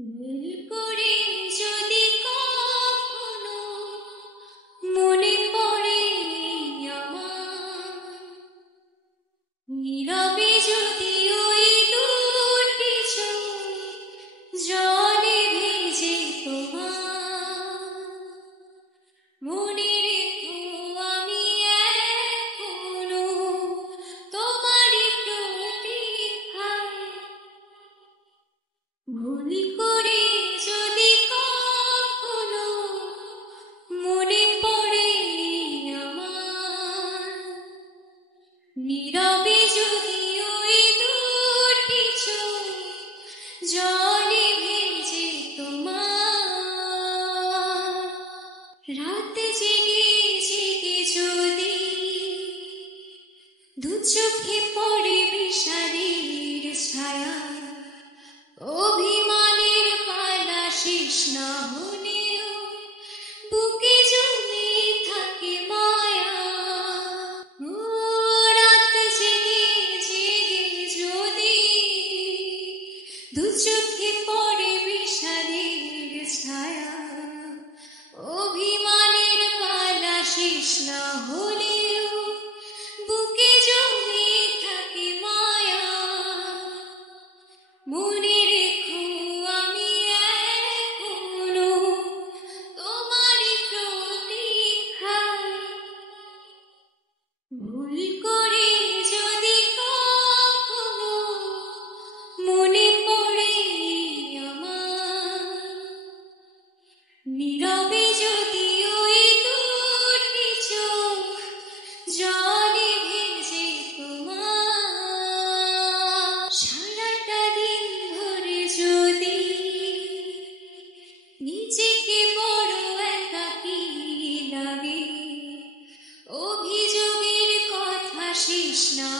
ভুল করে যদি কখনো মনে পড়ে আমার, নীরবে যদি ওই দুটি চোখ জলে ভেজে তোমার, মনে রেখো আমি এখনো তোমারই প্রতীক্ষায়। ভুল করে যদি কখনো মনে পড়ে আমার, নীরবে যদি ওই দুটি চোখ জলে ভেজে তোমার, রাত জেগে জেগে যদি দু চোখে পড়ে বিষাদের ছায়া, অভিমানের পালা শেষ না হলেও বুকে জমে থাকে মায়া। ও রাত জেগে জেগে যদি দু চোখে পড়ে বিষাদের ছায়া, অভিমানের পালা শেষ না হলেও বুকে জমে থাকে মায়া। মনে রেখো আমি এখনো তোমারই প্রতীক্ষায়। ভুল করে যদি কখনো মনে পড়ে আমার, নীরবে যদি ওই দুটি চোখ জলে ভেজে তোমার, সারাটা দিন ধরে যদি নিজেকে বড় একাকী লাগে, অভিযোগের কথা শেষ না